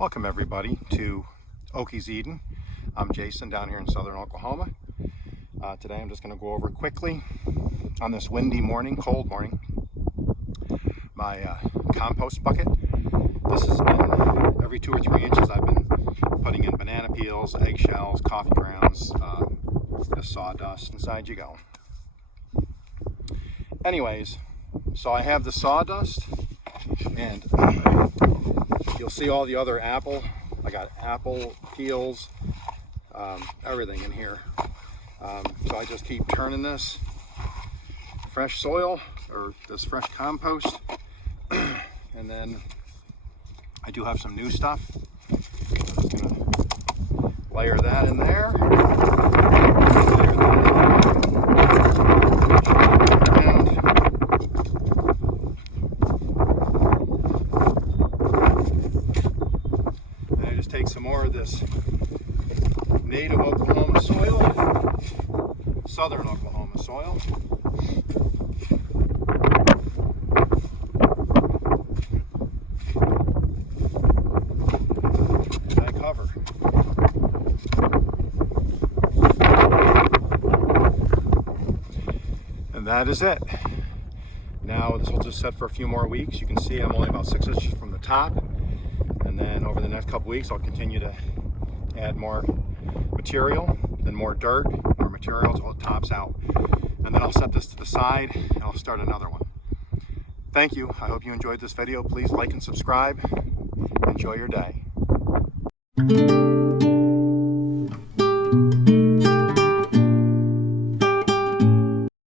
Welcome everybody to Okies Eden. I'm Jason down here in southern Oklahoma. Today I'm just going to go over quickly on this windy morning, cold morning, my compost bucket. This has been every 2 or 3 inches I've been putting in banana peels, eggshells, coffee grounds, the sawdust. Inside you go. Anyways, so I have the sawdust and you'll see all the other apple. I got apple peels, everything in here. So I just keep turning this fresh soil or this fresh compost, and then I do have some new stuff. I'm just gonna layer that in there. Take some more of this native Oklahoma soil, southern Oklahoma soil. And I cover. And that is it. Now this will just set for a few more weeks. You can see I'm only about 6 inches from the top. And then over the next couple weeks, I'll continue to add more material, then more dirt, more material until it tops out. And then I'll set this to the side and I'll start another one. Thank you. I hope you enjoyed this video. Please like and subscribe. Enjoy your day.